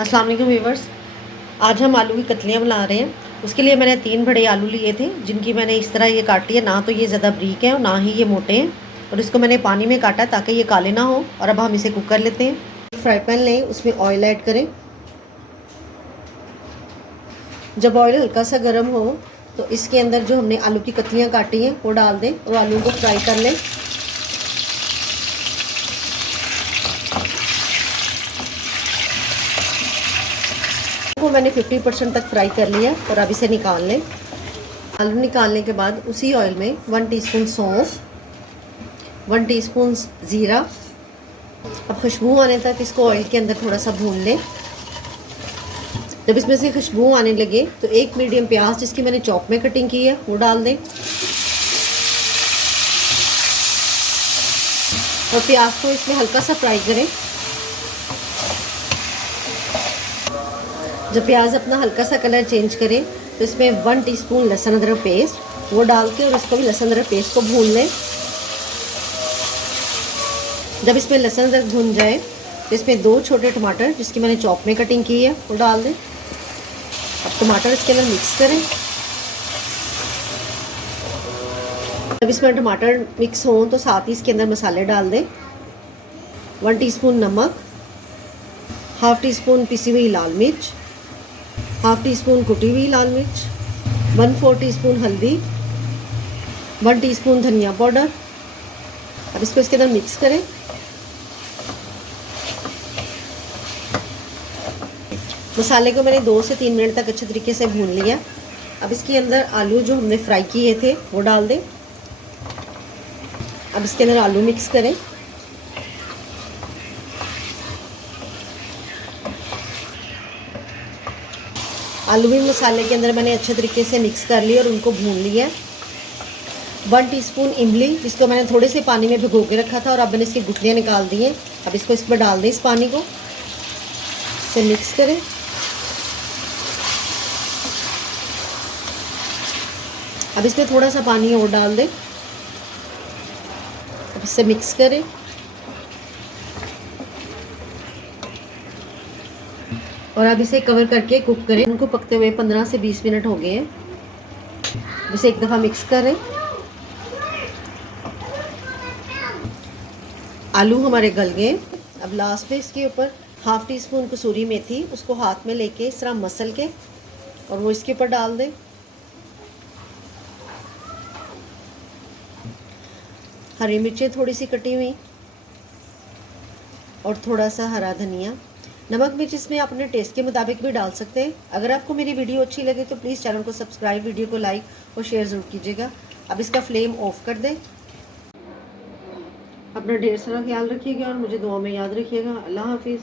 अस्सलाम वालेकुम व्यूवर्स। आज हम आलू की कतलियाँ बना रहे हैं। उसके लिए मैंने 3 बड़े आलू लिए थे, जिनकी मैंने इस तरह ये काटी है। ना तो ये ज़्यादा बारीक है और ना ही ये मोटे हैं, और इसको मैंने पानी में काटा ताकि ये काले ना हो। और अब हम इसे कुक कर लेते हैं। फ्राई पैन लें, उसमें ऑयल ऐड करें। जब ऑयल हल्का सा गर्म हो तो इसके अंदर जो हमने आलू की कतलियाँ काटी हैं वो डाल दें और आलू को फ्राई कर लें। को मैंने 50% तक फ्राई कर लिया और अब इसे निकाल लें। आलू निकालने के बाद उसी ऑयल में 1 टीस्पून सौंफ, 1 टीस्पून ज़ीरा। अब खुशबू आने तक इसको ऑयल के अंदर थोड़ा सा भून लें। जब इसमें से खुशबू आने लगे तो एक मीडियम प्याज, जिसकी मैंने चॉप में कटिंग की है, वो डाल दें और प्याज को इसमें हल्का सा फ्राई करें। जब प्याज अपना हल्का सा कलर चेंज करे तो इसमें 1 टीस्पून लहसुन अदरक पेस्ट वो डाल के और इसको भी लहसुन अदरक पेस्ट को भून लें। जब इसमें लहसुन अदरक भून जाए तो इसमें 2 छोटे टमाटर, जिसकी मैंने चॉप में कटिंग की है, वो डाल दें। अब टमाटर इसके अंदर मिक्स करें। जब इसमें टमाटर मिक्स हों तो साथ ही इसके अंदर मसाले डाल दें। 1 टीस्पून नमक, हाफ़ टीस्पून पिसी हुई लाल मिर्च, हाफ़ टीस्पून कुटी हुई लाल मिर्च, 1/4 टीस्पून हल्दी, 1 टीस्पून धनिया पाउडर। अब इसको इसके अंदर मिक्स करें। मसाले को मैंने 2 से 3 मिनट तक अच्छे तरीके से भून लिया। अब इसके अंदर आलू जो हमने फ्राई किए थे वो डाल दें। अब इसके अंदर आलू मिक्स करें। आलू भी मसाले के अंदर मैंने अच्छे तरीके से मिक्स कर लिया और उनको भून लिया। 1 टीस्पून इमली, जिसको मैंने थोड़े से पानी में भिगो के रखा था और अब मैंने इसकी गुठलियाँ निकाल दी हैं। अब इसको इस पर डाल दें, इस पानी को इसे मिक्स करें। अब इसमें थोड़ा सा पानी और डाल दें। अब इसे मिक्स करें। और अब इसे कवर करके कुक करें। उनको पकते हुए 15 से 20 मिनट हो गए हैं। इसे एक दफ़ा मिक्स करें। आलू हमारे गल गए। अब लास्ट में इसके ऊपर हाफ़ टीस्पून कसूरी मेथी, उसको हाथ में लेके इस तरह मसल के और वो इसके ऊपर डाल दें। हरी मिर्चें थोड़ी सी कटी हुई और थोड़ा सा हरा धनिया। नमक मिर्च इसमें आप अपने टेस्ट के मुताबिक भी डाल सकते हैं। अगर आपको मेरी वीडियो अच्छी लगे तो प्लीज़ चैनल को सब्सक्राइब, वीडियो को लाइक और शेयर ज़रूर कीजिएगा। अब इसका फ्लेम ऑफ कर दें। अपना ढेर सारा ख्याल रखिएगा और मुझे दुआ में याद रखिएगा। अल्लाह हाफिज़।